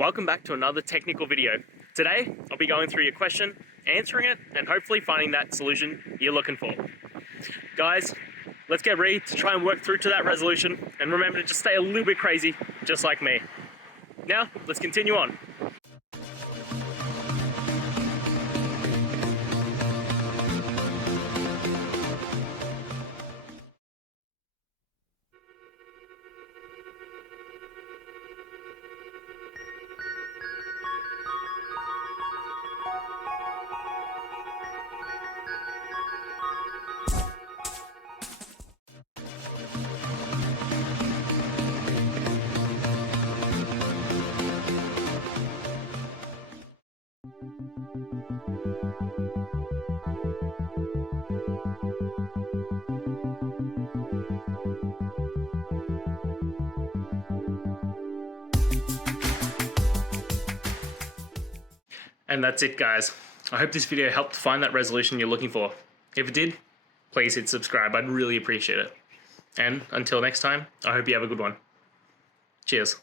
Welcome back to another technical video. Today, I'll be going through your question, answering it, and hopefully finding that solution you're looking for. Guys, let's get ready to try and work through to that resolution, and remember to just stay a little bit crazy, just like me. Now, let's continue on. And that's it, guys. I hope this video helped find that resolution you're looking for. If it did, please hit subscribe. I'd really appreciate it. And until next time, I hope you have a good one. Cheers.